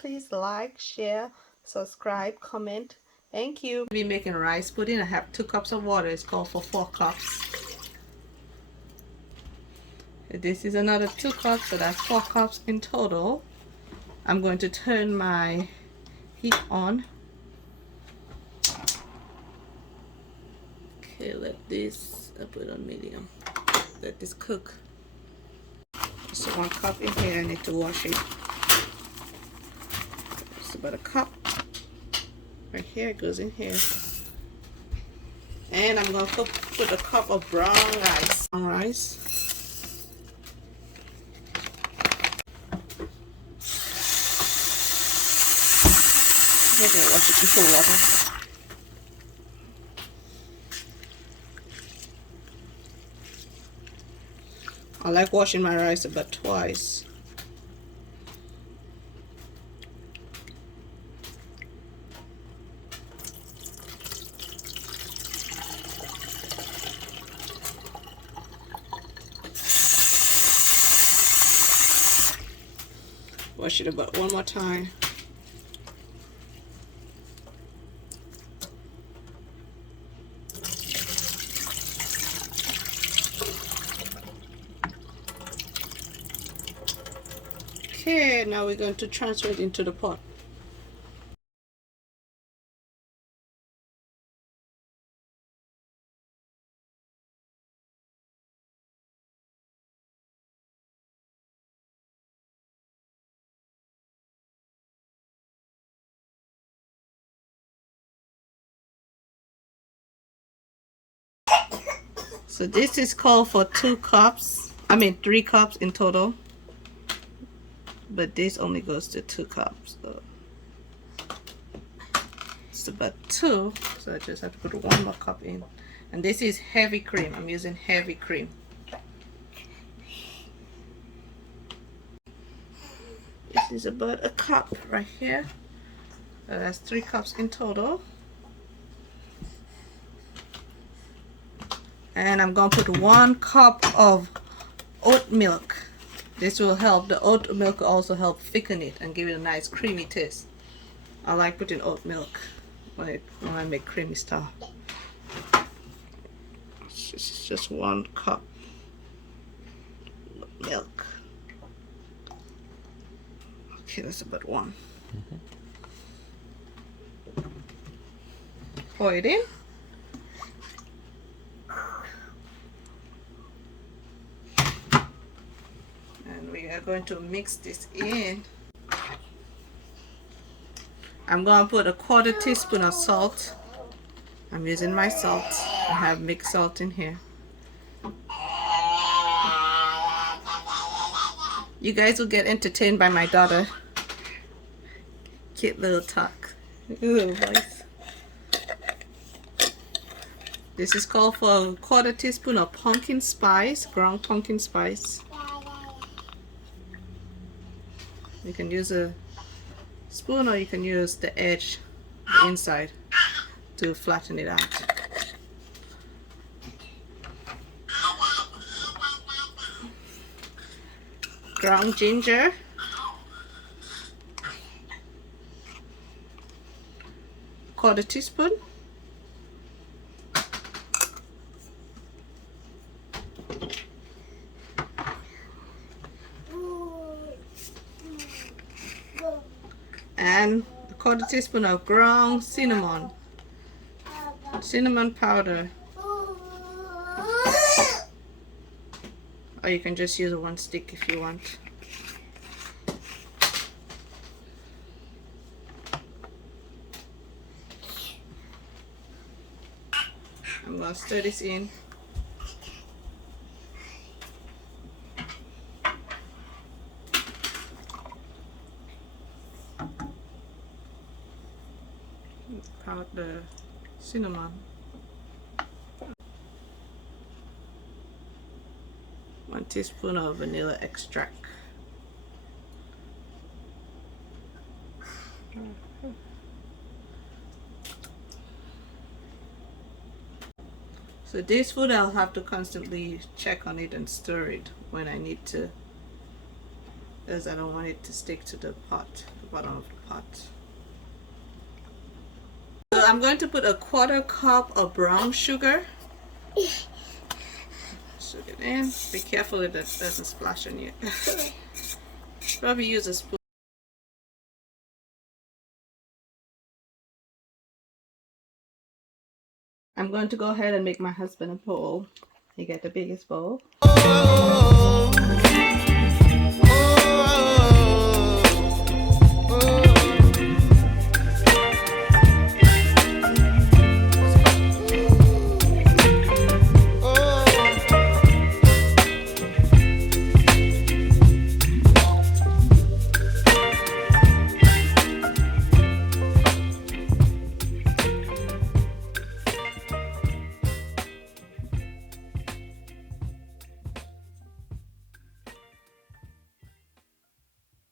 Please like, share, subscribe, comment. Thank you. I'll be making rice pudding. I have 2 cups of water. It's called for 4 cups. This is another 2 cups, so that's 4 cups in total. I'm going to turn my heat on. Okay, let this, I put it on medium. Let this cook. So 1 cup in here, I need to wash it. It's about a cup. Right here, it goes in here. And I'm going to put a cup of brown rice. Okay, wash it into water. I like washing my rice about twice. Wash it about 1 more time. Okay, now we're going to transfer it into the pot. So this is called for 3 cups in total, but this only goes to 2 cups, so it's about 2, so I just have to put 1 more cup in. And this is heavy cream. I'm using heavy cream. This is about a cup right here, so that's 3 cups in total. And I'm going to put 1 cup of oat milk. This will help. The oat milk will also help thicken it and give it a nice creamy taste. I like putting oat milk when I make creamy stuff. This is just 1 cup milk. Okay, that's about 1. Pour it in. And we are going to mix this in. I'm going to put a 1/4 teaspoon of salt. I'm using my salt. I have mixed salt in here. You guys will get entertained by my daughter. Cute little talk. Little voice. This is called for a 1/4 teaspoon of pumpkin spice, ground pumpkin spice. You can use a spoon or you can use the edge, the inside, to flatten it out. Ground ginger. Quarter teaspoon. And a 1/4 teaspoon of ground cinnamon powder, or you can just use 1 stick if you want. I'm going to stir this in. Powder cinnamon. 1 teaspoon of vanilla extract. So this food I'll have to constantly check on it and stir it when I need to because I don't want it to stick to the pot, the bottom of the pot. So I'm going to put a 1/4 cup of brown sugar. Shake it in. Be careful that it doesn't splash on you. Probably use a spoon. I'm going to go ahead and make my husband a bowl. He got the biggest bowl.